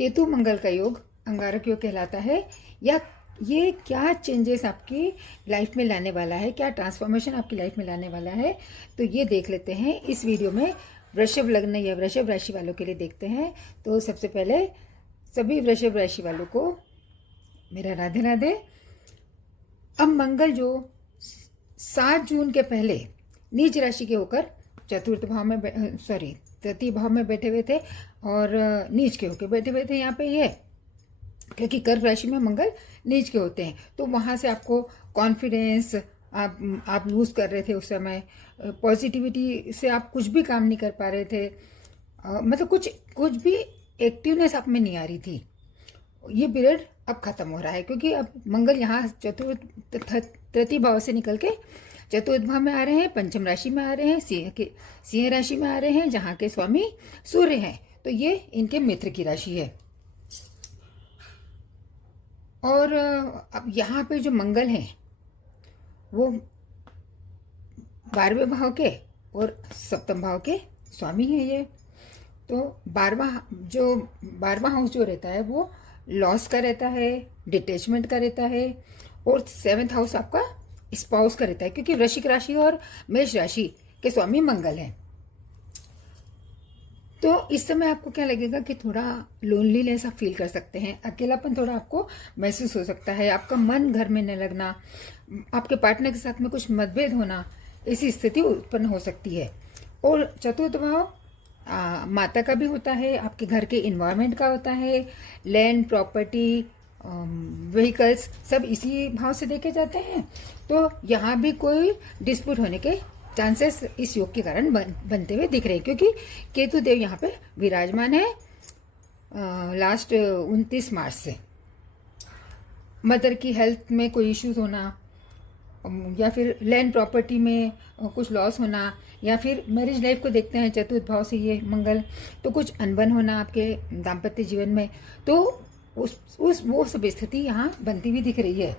केतु मंगल का योग अंगारक योग कहलाता है। या ये क्या चेंजेस आपकी लाइफ में लाने वाला है, क्या ट्रांसफॉर्मेशन आपकी लाइफ में लाने वाला है, तो ये देख लेते हैं इस वीडियो में। वृषभ लग्न या वृषभ राशि वालों के लिए देखते हैं। तो सबसे पहले सभी वृषभ राशि वालों को मेरा राधे राधे। अब मंगल जो 7 जून के पहले नीच राशि के होकर चतुर्थ भाव में तृतीय भाव में बैठे हुए थे और नीच के होकर बैठे हुए थे यहाँ पे, ये क्योंकि कर्क राशि में मंगल नीच के होते हैं। तो वहाँ से आपको कॉन्फिडेंस आप लूज कर रहे थे उस समय, पॉजिटिविटी से आप कुछ भी काम नहीं कर पा रहे थे, मतलब कुछ भी एक्टिवनेस आप में नहीं आ रही थी। ये पीरियड अब खत्म हो रहा है क्योंकि अब मंगल यहाँ तृतीय भाव से निकल के चतुर्थ भाव में आ रहे हैं, पंचम राशि में आ रहे हैं, सिंह राशि में आ रहे हैं जहाँ के स्वामी सूर्य हैं। तो ये इनके मित्र की राशि है। और अब यहाँ पे जो मंगल हैं वो 12वें भाव के और सप्तम भाव के स्वामी हैं ये। तो 12वां हाउस जो रहता है वो लॉस का रहता है, डिटैचमेंट का रहता है, और 7th हाउस आपका स्पाउस का रहता है क्योंकि वृश्चिक राशि और मेष राशि के स्वामी मंगल हैं। तो इस समय आपको क्या लगेगा कि थोड़ा लोनलीनेस आप फील कर सकते हैं, अकेलापन थोड़ा आपको महसूस हो सकता है, आपका मन घर में न लगना, आपके पार्टनर के साथ में कुछ मतभेद होना, ऐसी स्थिति उत्पन्न हो सकती है। और चतुर्थ भाव माता का भी होता है, आपके घर के इन्वायरमेंट का होता है, लैंड प्रॉपर्टी व्हीकल्स सब इसी भाव से देखे जाते हैं। तो यहाँ भी कोई डिस्प्यूट होने के चांसेस इस योग के कारण बनते हुए दिख रहे हैं क्योंकि केतु देव यहाँ पे विराजमान है लास्ट 29 मार्च से। मदर की हेल्थ में कोई इश्यूज होना, या फिर लैंड प्रॉपर्टी में कुछ लॉस होना, या फिर मैरिज लाइफ को देखते हैं चतुर्थ भाव से ये मंगल, तो कुछ अनबन होना आपके दाम्पत्य जीवन में। तो वो सब स्थिति यहाँ बनती हुई दिख रही है।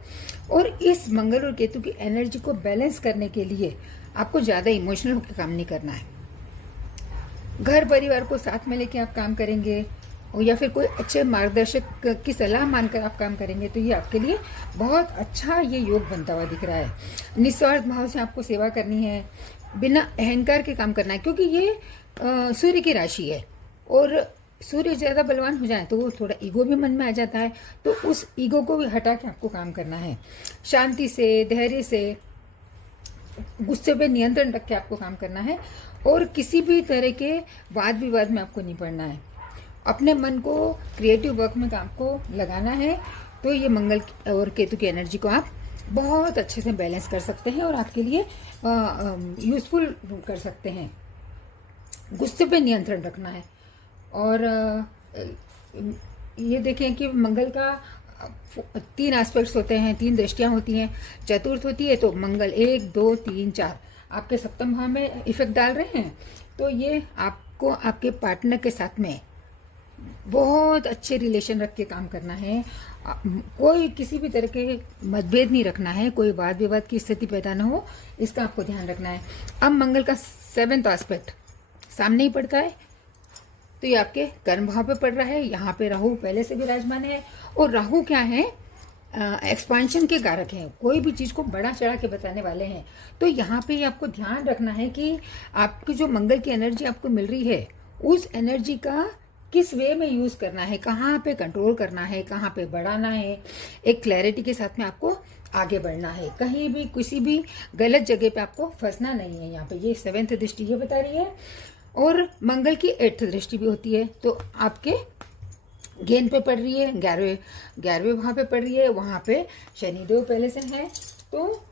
और इस मंगल और केतु की एनर्जी को बैलेंस करने के लिए आपको ज़्यादा इमोशनल होकर काम नहीं करना है। घर परिवार को साथ में लेके आप काम करेंगे या फिर कोई अच्छे मार्गदर्शक की सलाह मानकर आप काम करेंगे तो ये आपके लिए बहुत अच्छा ये योग बनता हुआ दिख रहा है। निस्वार्थ भाव से आपको सेवा करनी है, बिना अहंकार के काम करना है क्योंकि ये सूर्य की राशि है और सूर्य ज़्यादा बलवान हो जाए तो वो थोड़ा ईगो भी मन में आ जाता है। तो उस ईगो को भी हटा के आपको काम करना है, शांति से, धैर्य से, गुस्से पे नियंत्रण रख के आपको काम करना है और किसी भी तरह के वाद विवाद में आपको नहीं पड़ना है। अपने मन को क्रिएटिव वर्क में काम को लगाना है। तो ये मंगल और केतु की एनर्जी को आप बहुत अच्छे से बैलेंस कर सकते हैं और आपके लिए यूजफुल कर सकते हैं। गुस्से पे नियंत्रण रखना है। और ये देखें कि मंगल का 3 एस्पेक्ट्स होते हैं, 3 दृष्टियां होती हैं। चतुर्थ होती है तो मंगल 1 2 3 4 आपके सप्तम भाव में इफेक्ट डाल रहे हैं। तो ये आपको आपके पार्टनर के साथ में बहुत अच्छे रिलेशन रख के काम करना है। कोई किसी भी तरह के मतभेद नहीं रखना है, कोई वाद विवाद की स्थिति पैदा ना हो, इसका आपको ध्यान रखना है। अब मंगल का 7th एस्पेक्ट सामने ही पड़ता है तो ये आपके कर्म भाव पे पड़ रहा है। यहाँ पे राहु पहले से विराजमान है और राहु क्या है, एक्सपांशन के कारक हैं, कोई भी चीज को बड़ा चढ़ा के बताने वाले हैं। तो यहाँ पे आपको ध्यान रखना है कि आपकी जो मंगल की एनर्जी आपको मिल रही है उस एनर्जी का किस वे में यूज करना है, कहाँ पे कंट्रोल करना है, कहाँ पे बढ़ाना है। एक क्लैरिटी के साथ में आपको आगे बढ़ना है, कहीं भी किसी भी गलत जगह पे आपको फंसना नहीं है। यहाँ पे ये 7th दृष्टि ये बता रही है। और मंगल की 8th दृष्टि भी होती है तो आपके गेंद पे पड़ रही है, 11वें भाव पे पड़ रही है, वहाँ पे शनिदेव पहले से है। तो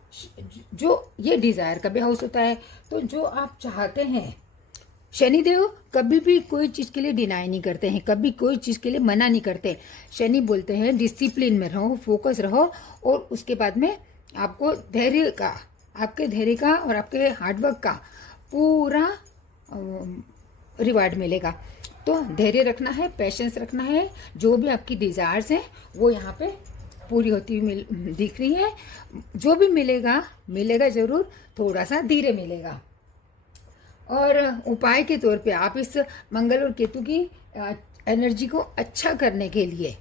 जो ये डिजायर का भी हाउस होता है, तो जो आप चाहते हैं, शनिदेव कभी भी कोई चीज के लिए डिनाई नहीं करते हैं, कभी कोई चीज के लिए मना नहीं करते। शनि बोलते हैं डिसिप्लिन में रहो, फोकस रहो और उसके बाद में आपको धैर्य का, आपके धैर्य का और आपके हार्डवर्क का पूरा रिवार्ड मिलेगा। तो धैर्य रखना है, पेशेंस रखना है, जो भी आपकी डिजायर्स हैं वो यहाँ पे पूरी होती हुई दिख रही है। जो भी मिलेगा जरूर, थोड़ा सा धीरे मिलेगा। और उपाय के तौर पे आप इस मंगल और केतु की एनर्जी को अच्छा करने के लिए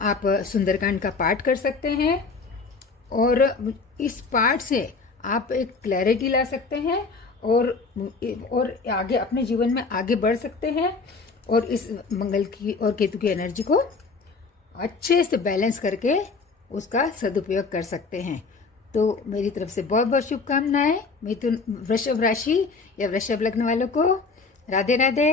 आप सुंदरकांड का पाठ कर सकते हैं और इस पाठ से आप एक क्लैरिटी ला सकते हैं और आगे अपने जीवन में आगे बढ़ सकते हैं और इस मंगल की और केतु की एनर्जी को अच्छे से बैलेंस करके उसका सदुपयोग कर सकते हैं। तो मेरी तरफ से बहुत बहुत शुभकामनाएं मिथुन वृषभ राशि या वृषभ लग्न वालों को। राधे राधे।